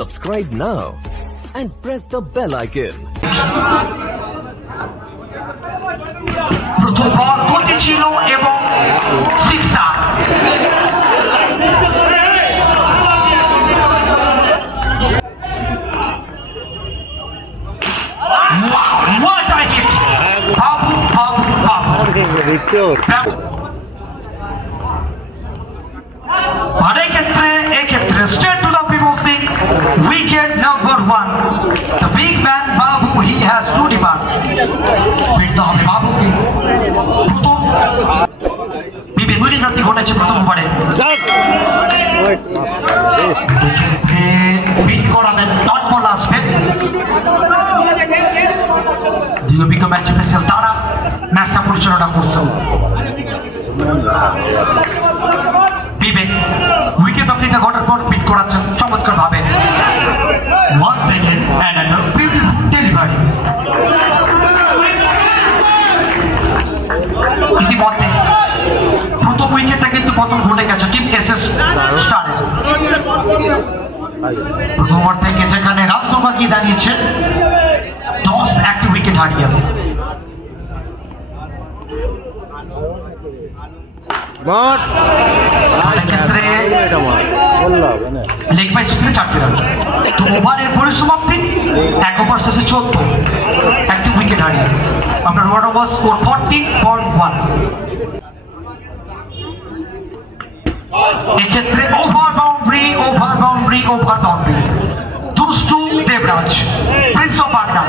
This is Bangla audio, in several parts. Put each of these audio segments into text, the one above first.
Subscribe now and press the bell icon. প্রথম বল গতি ছিল এবং সিক্সার। What a hit! Babu. আর এক্ষেত্রে straight to the Bimosing wicket number 1. The big man Babu, he has two demands. ফিরতে হবে বাবুকে। প্রথম বিবে উইকেট ঘটেছে প্রথম ওভারে। এক্ষেত্রে হিট করাবেন, ডট বল আসবে। দুই অভিজ্ঞ ম্যাচ অফিসিয়াল তারা ম্যাচটা পরিচালনা করছেন। বিবেক উইকেট অফিটা ঘটার পর পিট করাচ্ছেন চমৎকার ভাবে। Once again another beautiful delivery. ইতিমধ্যে প্রথম উইকেটটা কিন্তু পতন ঘটে গেছে টিম এসএস স্টারে। প্রথম ওভার থেকে যেখানে রান বাকি দাঁড়িয়েছে 10 উইকেট হারিয়ে। লেগ বাই সূত্রে 4টি রান। তো ওভারের পরিসমাপ্তি 1 ওভার শেষে 14 একটি উইকেট হারিয়ে আপনার ওভার ওভার স্কোর 40.1। এক্ষেত্রে ওভার বাউন্ডারি দুষ্টু দেবরাজ প্রিন্স অফ বাগদা।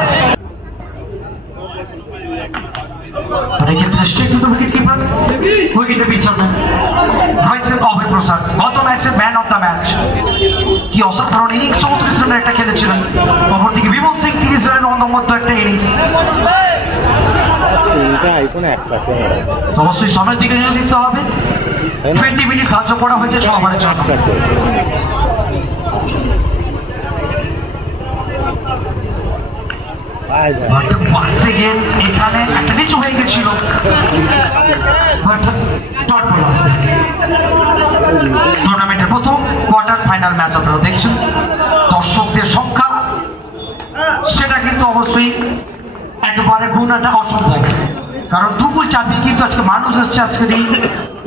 এক্ষেত্রে straight to the wicket keeper উইকেটে পিছনে রয়েছেন অভয় প্রসাদ, গত ম্যাচে ম্যান অফ দ্য ম্যাচ। কি অসাধারণ ইনিংস, 34 রানের একটা খেলেছিলেন। অপরদিকে বিমল সিং 30 রানের অন্যমধ্যে একটা ইনিংস। অবশ্যই সময়ের দিকে নজর দিতে হবে। 20 মিনিট ধার্য করা হয়েছে 6 ওভারের জন্য। এখানে একটা নিচু হয়ে গেছিল, টুর্নামেন্টের প্রথম কোয়ার্টার ফাইনাল ম্যাচ আপনারা দেখছেন। দর্শকদের সংখ্যা সেটা কিন্তু অবশ্যই একেবারে গুণাটা অসম্ভব, কারণ দুপুর চাপিয়ে কিন্তু আজকে মানুষ এসছে আজকের এই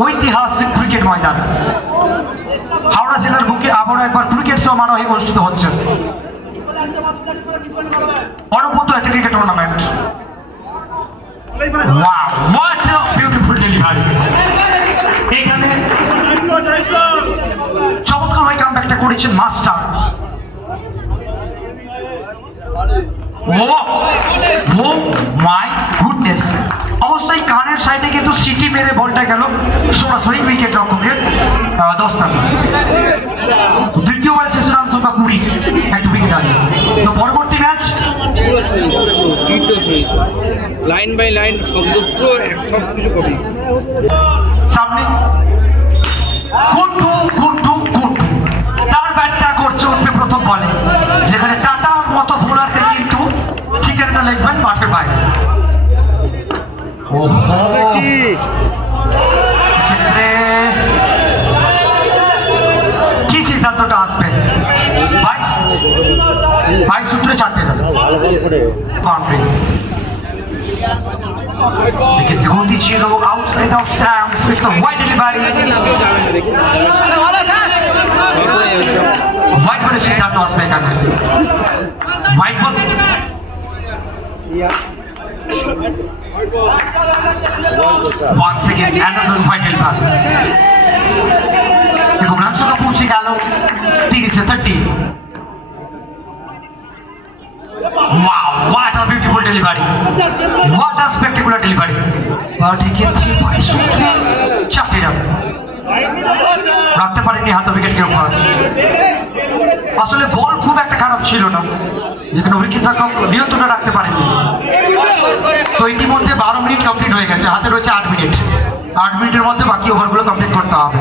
ঐতিহাসিক ক্রিকেট ময়দান। হাওড়া জেলার বুকে আবারও একবার ক্রিকেট সমারোহ অনুষ্ঠিত হচ্ছে। অনবদ্য একটা cricket tournament. Wow, what a beautiful delivery! এখানে চমৎকার হয়ে কামব্যাকটা করেছেন মাস্টার। ও মাই গুডনেস, অবশ্যই কানের সাইডে কিন্তু সিটি মেরে বলটা গেল সরাসরি উইকেট রক্ষকের 10 রান। দ্বিতীয়বার শেষ রান সংখ্যা 20, একটা উইকেট হারিয়ে। তো পরবর্তী ম্যাচ লাইন বাই লাইন শব্দ পুরো সবকিছু কপি। সামনে গুড্ডু তার ব্যাটটা করছে উঠবে প্রথম বলে, যেখানে টাটার মতো বোলারকে কিন্তু ঠিকানাটা লিখবেন মাঠের বাইরে। কি সিদ্ধান্তটা আসবে? 22 সূত্রে 4টে রান। গতি ছিল outside off stamp, it's a wide delivery. White বলের সিদ্ধান্ত আসবে এখানে। White ball once again another white delivery। দেখুন রান সংখ্যা পৌঁছে গেল 30-30। Wow, what a beautiful delivery, what a spectacular delivery। But এক্ষেত্রে 4টি রান রাখতে পারেনি হাতে উইকেটকে উপর। আসলে বল খুব একটা খারাপ ছিল না, যেখানে উইকেট রক্ষক নিয়ন্ত্রণে রাখতে পারেনি। তো ইতিমধ্যে 12 মিনিট কমপ্লিট হয়ে গেছে, হাতে রয়েছে 8 মিনিট। 8 মিনিটের মধ্যে বাকি ওভারগুলো কমপ্লিট করতে হবে।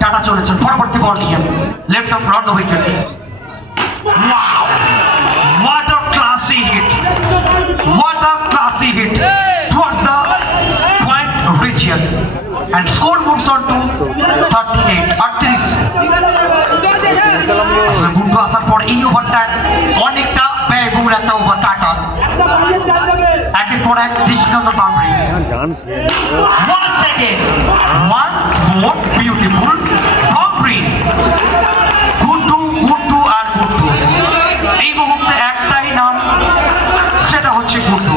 টাটা চলেছেন পরবর্তী বল নিয়ে, left of round the wicket. Wow, what a classy hit, what a classy hit towards the point region. and score moves on to 38. আসলে গুন্ডু আসার পর এই ওভারটা অনেকটা ব্যয়বহুল একটা ওভার কাটা, একের পর এক দৃষ্টান্ত boundary. Once again, once more beautiful boundary. গুন্ডু আর গুন্ডু, এই মুহূর্তে একটাই নাম, সেটা হচ্ছে গুন্ডু।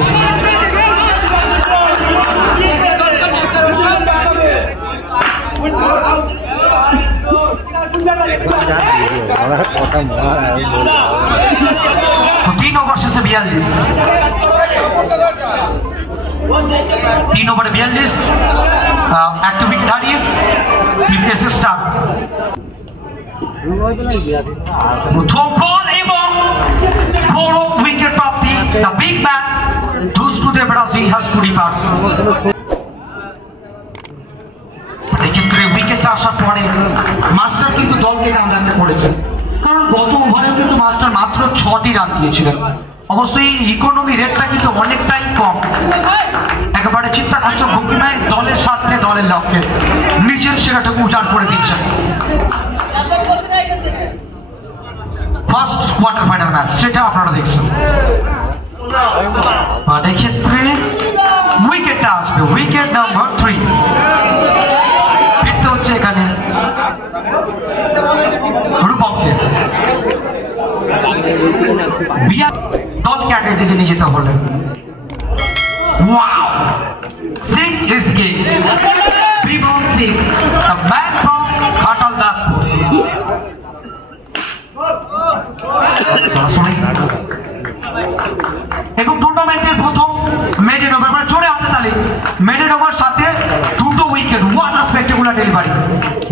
तीन ओवर से 42, 3 ওভারে 42, একটা উইকেট হারিয়ে স্টার্ট। প্রথম বল এবং বড় উইকেট প্রাপ্তি, the big man does to the Brazil has to depart. এক্ষেত্রে উইকেট আসার পরে মাস্টার কিন্তু দলকে কামড়াতে পড়েছে, কারণ গত ওভারে কিন্তু মাস্টার মাত্র 6টি রান দিয়েছিলেন। অবশ্যই ইকোনমি রেটটা কিন্তু অনেকটাই কম, একেবারে চিত্তাকর্ষক ভঙ্গিমায় দলের স্বার্থে দলের লক্ষ্যে নিজের সেরাটুকু উজাড় করে দিচ্ছেন। ফার্স্ট কোয়ার্টার ফাইনাল ম্যাচ, সেটা আপনারা দেখছেন। আর এক্ষেত্রে উইকেটটা আসবে, উইকেট নাম্বার 3 ফিরতে হচ্ছে এখানে রূপমকে। দলকে আগে দিকে নিয়ে যেতে হলে wow, Singh is king, Bimal Singh, the man from Ghatal Daspur. এবং টুর্নামেন্টের প্রথম মেডেন ওভার, মানে জোরে হাতে তালি, মেডেন ওভার সাথে 2টো wicket. What a spectacular delivery,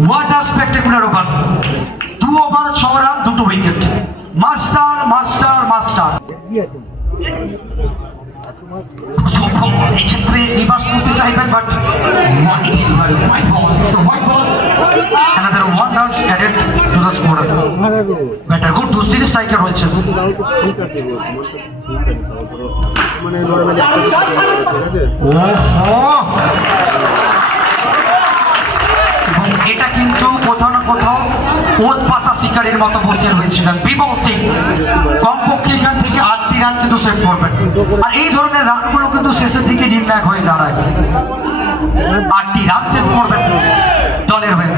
what a spectacular over. 2 over 6 run, 2টো উইকেট। Master master master. এই ক্ষেত্রে নিবাস করতে চাইবেন, but wide ball, so wide ball, another 1 run added to the score. Better good to series striker রয়েছে। এবং এটা কিন্তু কোথাও না কোথাও ওত পাতা শিকারের মতো বসে রয়েছিলেন বিমল সিং। কমপক্ষে এখান থেকে 8টি রান কিন্তু সেভ করবেন, আর এই ধরনের রানগুলো কিন্তু শেষের দিকে নির্ণায়ক হয়ে দাঁড়ায়। 8টি রান সেভ করবেন দলের হয়ে।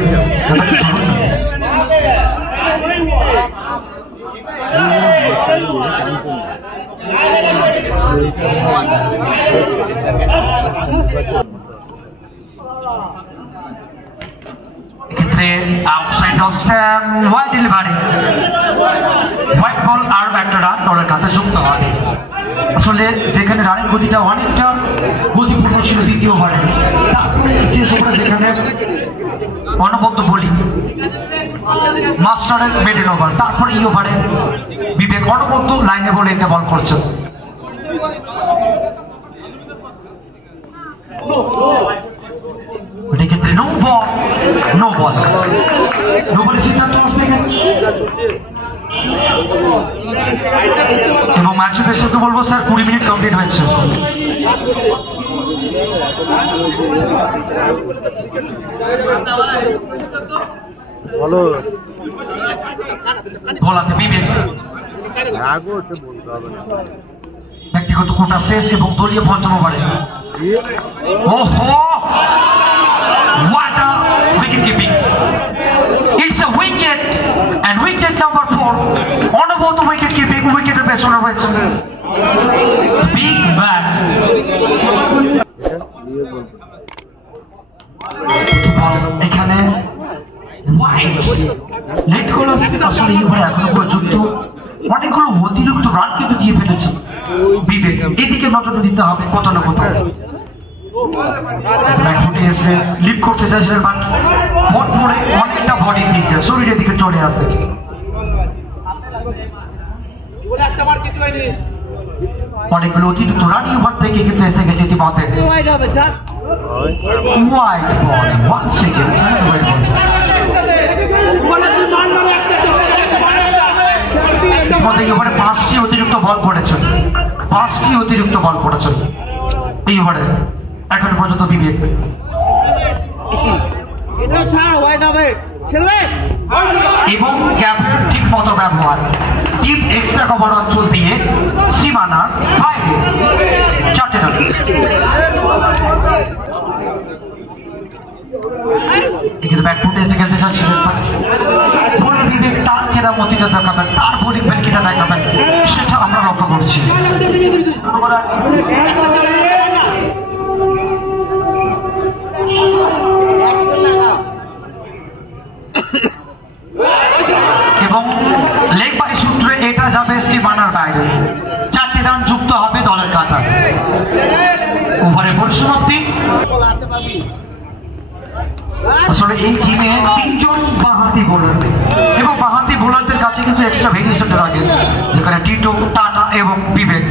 এক্ষেত্রে outside off stump, wide delivery, wide ball, আর একটা রান দলের কাছে যুক্ত হয়। আসলে যেখানে রানের গতিটা অনেকটা গতিপূর্ণ ছিল দ্বিতীয় ওভারে, তারপরে শেষ ওভারে যেখানে অনবদ্য বোলিং, মাস্টারের মিডল ওভার, তারপরে এই ওভারে বিবেক অনবদ্য লাইনে বলে একটা বল করছেন। এক্ষেত্রে no ball, no ball, no বলে সিদ্ধান্ত আসবে এবং ম্যাচের পেছনে বলবো স্যার 20 মিনিট কমপ্লিট হয়েছে। বলাতে বিবেক ব্যক্তিগত কোটা শেষ এবং দলীয় পঞ্চম ওভারে। ওহো, what a wicket keeping! It's a wicket and wicket number 4. অনবদ্য উইকেট কিপিং, উইকেটের পেছনে রয়েছে বিগ ম্যান। এখানে হোয়াইট লেট করলো। আসলে এই ওভারে এখনো পর্যন্ত অনেকগুলো অতিরিক্ত রান কিন্তু দিয়ে ফেলেছে বিবেক, এদিকে নজর দিতে হবে কোথাও না কোথাও। ফুটে এসে লিপ করতে চাইছিলেন, বাট বট পড়ে অনেকটা বডির দিকে, শরীরের দিকে চলে আসে। অনেকগুলো অতিরিক্ত রানি ওভার থেকে কিন্তু এসে গেছে ইতিমধ্যে। White ball, 1 second. ইতিমধ্যে এই ওভারে 5টি অতিরিক্ত বল করেছেন, 5টি অতিরিক্ত বল করেছেন এই ওভারে এখন পর্যন্ত বিবেক। এবং ক্যাপের ঠিক মতো ব্যবহার। টিম এক্সট্রা কভার অঞ্চল দিয়ে সীমানার বাইরে 4টে রান। এখানে ব্যাকফুটে এসে খেলতে চাচ্ছিলেন বোলার বিবেক তার চেরা মতিটা দেখাবেন, তার বোলিং ভেলকিটা দেখাবেন, সেটা আমরা লক্ষ্য করছি। এবং লেগ বাই সূত্রে এটা যাবে সীমানার বাইরে। 4টে রান যুক্ত হবে দলের কাতার। ওভারে পরিসমাপ্তি। আসলে এই টিমে 3জন বাঁহাতি বোলার এবং বাঁহাতি বোলারদের কাছে কিন্তু এক্সট্রা ভেরিয়েশন লাগে, যেখানে টিটো, টাটা এবং বিবেক।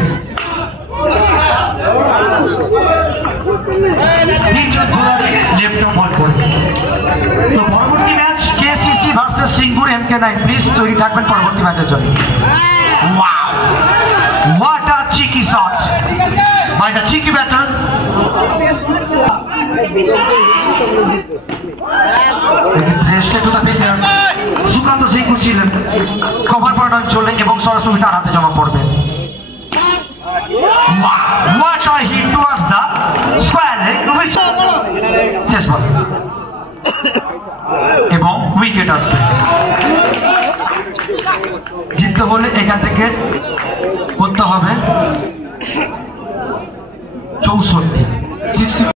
3জন বোলার লেফট বল করে। তো পরবর্তী match KCC versus Singur MK9, please তৈরি থাকবেন পরবর্তী ম্যাচের জন্য। Wow, what a cheeky shot by the cheeky batter. Sukanta Singha ছিলেন কভার পয়েন্ট অঞ্চলে এবং সরাসরি তার হাতে জমা পড়বে। What a hit towards the square leg, শেষ বল এবং উইকেট আসবে। জিততে হলে এখান থেকে করতে হবে 64।